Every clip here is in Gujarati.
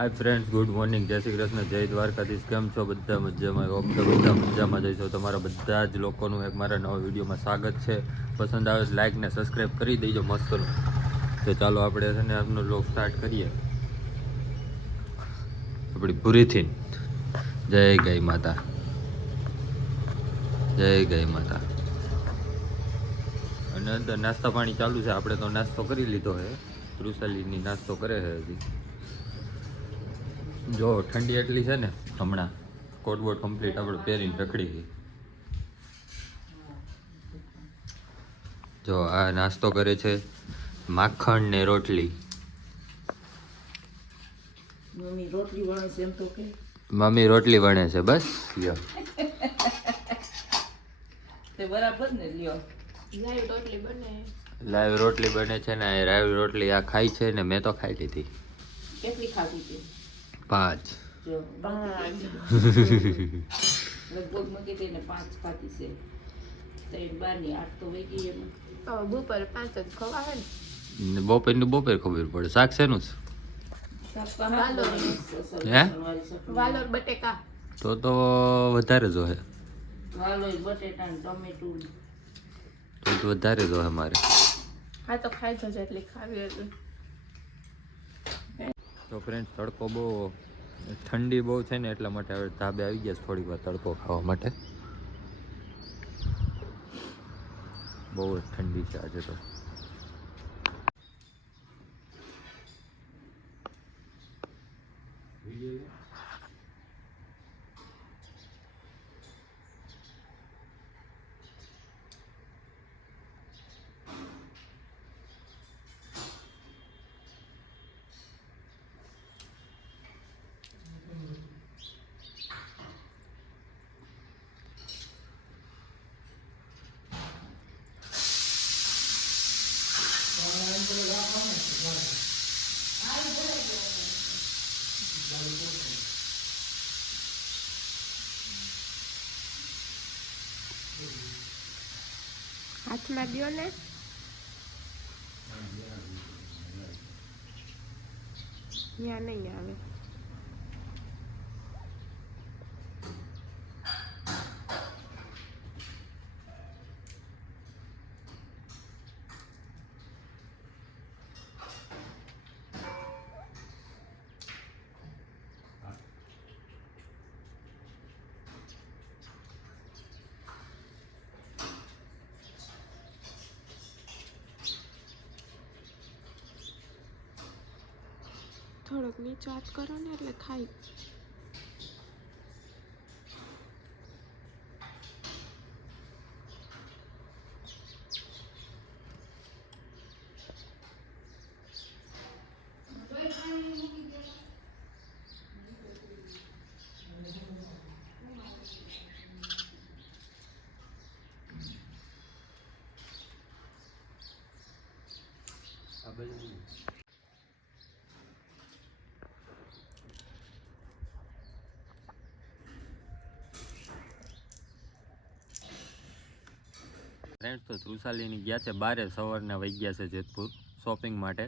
હાય ફ્રેન્ડ્સ, ગુડ મોર્નિંગ, જય શ્રી કૃષ્ણ, જય દ્વારકાધીશ. કેમ છો બધા? મજામાં? ઓકે, બધા મજામાં જઈશો. તમારા બધા જ લોકોનું એક મારા નવા વિડીયોમાં સ્વાગત છે. પસંદ આવે તો લાઇક ને સબસ્ક્રાઈબ કરી દેજો મસ્તનું. તો ચાલો આપણે છે ને આપનો લોક સ્ટાર્ટ કરીએ આપણી પૂરીથી. જય ગાય માતા, જય ગાય માતા. અને અંદર નાસ્તા પાણી ચાલુ છે. આપણે તો નાસ્તો કરી લીધો છે. તૃષાલીની નાસ્તો કરે છે હજી. જો ઠંડી એટલી છે ને, હમણાં કોટબોટ કમ્પ્લીટ આપણે પહેરીને રખડી ગઈ. જો આ નાસ્તો કરે છે, માખણ ને રોટલી. મમ્મી રોટલી વણે છે એમ તો કે મમ્મી રોટલી વણે છે. બસ લ્યો તે બરાબર ને લ્યો. લાઈવ રોટલી બને છે ને. લાઈવ રોટલી આ ખાઈ છે ને. મેં તો ખાઈ લીધી. કેટલી ખાધી હતી? 5. જો 5 લગભગ મકે તેને 5 ખાધી છે. તો 12 ની 8 તો વહી ગઈ એમ. તો બપોર 5 જ ખવાય ને. બપોરની બપોર ખબર પડે. શાક શેનું છે? હે? વાલોર બટેકા. તો વધારે જોહે. વાલોર બટેટા ને ટમેટું તો વધારે જોહે મારે. હા તો ખાઈ જજો એટલી ખાવી એટલે. તો ફ્રેન્ડ્સ, તડકો બહુ ઠંડી બહુ છે ને, એટલા માટે હવે ધાબે આવી ગયા થોડીક વાર તડકો ખાવા માટે. બહુ જ ઠંડી છે આજે તો. હાથમાં દ્યો ને. ત્યાં નહીં આવે. થોડોક નીચે હાથ કરો ને એટલે થાય. ફ્રેન્ડ્સ, તો તૃષાલીની ગયા છે બારે. સવારના વહી ગયા છે જેતપુર શોપિંગ માટે.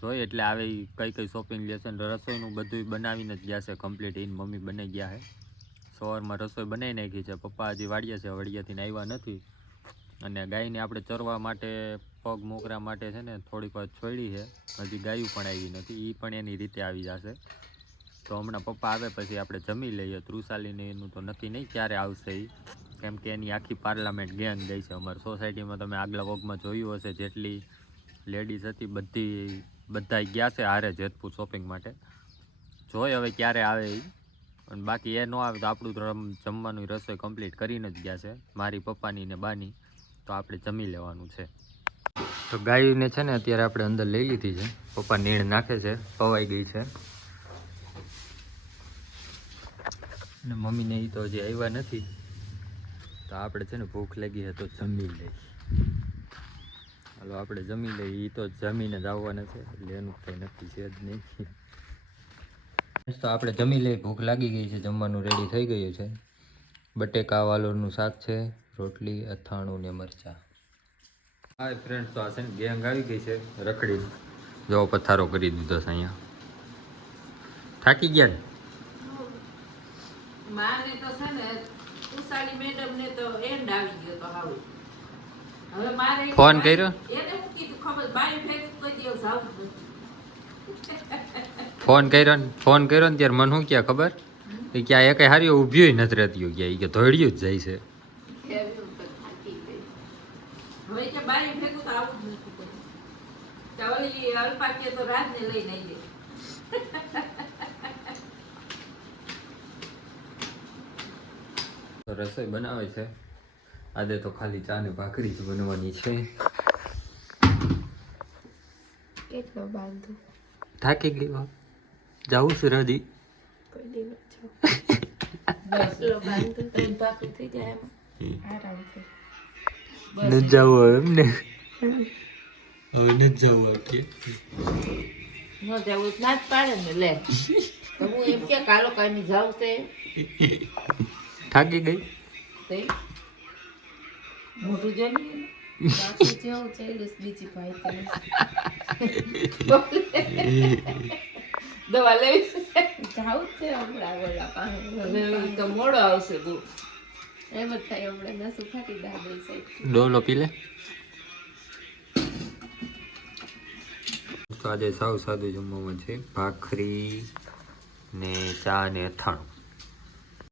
જોઈએ એટલે આવે કઈ કઈ શોપિંગ લેશે. ને રસોઈનું બધું બનાવીને જ ગયા છે કમ્પ્લીટ. એને મમ્મી બનાવી ગયા છે. સવારમાં રસોઈ બનાવી નાખી છે. પપ્પા હજી વાડિયા છે, વડિયાથી આવ્યા નથી. અને ગાયને આપણે ચરવા માટે પગ મોકરા માટે છે ને થોડીક વાર છોડી છે. હજી ગાયું પણ આવી નથી. એ પણ એની રીતે આવી જશે. તો હમણાં પપ્પા આવે પછી આપણે જમી લઈએ. તૃષાલીને એનું તો નક્કી નહીં ક્યારે આવશે એ, કેમ કે એની આખી પાર્લામેન્ટ ગેંગ ગઈ છે. અમારી સોસાયટીમાં તમે આગલા વોગમાં જોયું હશે, જેટલી લેડીઝ હતી બધા ગયા છે હારે જેતપુર શોપિંગ માટે. જોઈ હવે ક્યારે આવે એ. અને બાકી એ ન આવે તો આપણું જમવાનું રસોઈ કમ્પ્લીટ કરીને જ ગયા છે, મારી પપ્પાની ને બાની. તો આપણે જમી લેવાનું છે. તો ગાયને છે ને અત્યારે આપણે અંદર લઈ લીધી છે. પપ્પા નીણ નાખે છે, પવાઈ ગઈ છે. અને મમ્મીને એ તો હજી આવ્યા નથી. તો આપણે છે ને ભૂખ લાગી છે તો જમી લઈ. હાલો આપણે જમી લઈએ. એ તો જમીને જ આવવાના છે એટલે એનું કંઈ નક્કી છે જ નહીં. તો આપણે જમી લઈએ. ભૂખ લાગી ગઈ છે. જમવાનું રેડી થઈ ગયું છે. બટેકા વાલોરનું શાક છે, રોટલી, અથાણું ને મરચાં. હાય ફ્રેન્ડ્સ, તો આ છે ને ગેંગ આવી ગઈ છે રખડી. જો પથારો કરી દીધો છે અહીંયા. થાકી ગયા ને? માને તો છે ને ઉષાની મેડમ ને તો એન્ડ આવી ગયો તો હાવ. હવે મારે ફોન કર્યો? એને હું કીધું ખબર બાઈ ભેગું કોઈ દિવસ આવું જ નથી. ફોન કર્યો ને ત્યારે મને શું ક્યાં ખબર એ કે આ એકે હારી ઊભી નથી રહેતી ગયા, એ કે ધોળ્યું જ જાય છે. એવી હું તો થાકી ગઈ. હવે કે બાઈ ભેગું તો આવું જ નથી કોઈ. કે ઓલી અલ્પા કે તો રાજને લઈને આવી જાય. તો રસોઈ બનાવે છે. આજે તો ખાલી ચા ને ભાખરી જ બનવાની છે. કેટલો બાંધું થાકી ગઈ જાવું છે રાજી. કોઈ દી ન બસ બાંધું તો ભાખરી થઈ જાય એમ આરામથી. ન જાવું એમ ને? હવે ન જાવું કે ન જવું ના જ પાડે ને લે. તો હું એમ કે કાલો કાઈ જાવ છે થાકી ગઈ. તે મોટું જો ને બાકી જેવું છે બીજી ભાઈ દવા લેવી જાવ છે હમણાં ઓલા પાસે તો મોડો આવશે બહુ એમ જ થાય. હમણાં નસું ફાટી દાદા સાઈડ ડોલો પી લે. તો આજે સાવ સાદું જમવામાં છે, ભાખરી ને ચા ને અથાણું.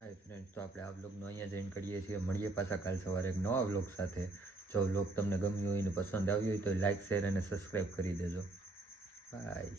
હાય ફ્રેન્ડ્સ, તો આપણે આ વ્લોગનો અહીંયા જોઈન કરીએ છીએ. મળીએ પાછા કાલ સવારે એક નવા વ્લોગ સાથે. જો વ્લોગ તમને ગમ્યો હોય ને પસંદ આવ્યો હોય તો લાઈક, શેર અને સબસ્ક્રાઈબ કરી દેજો. બાય.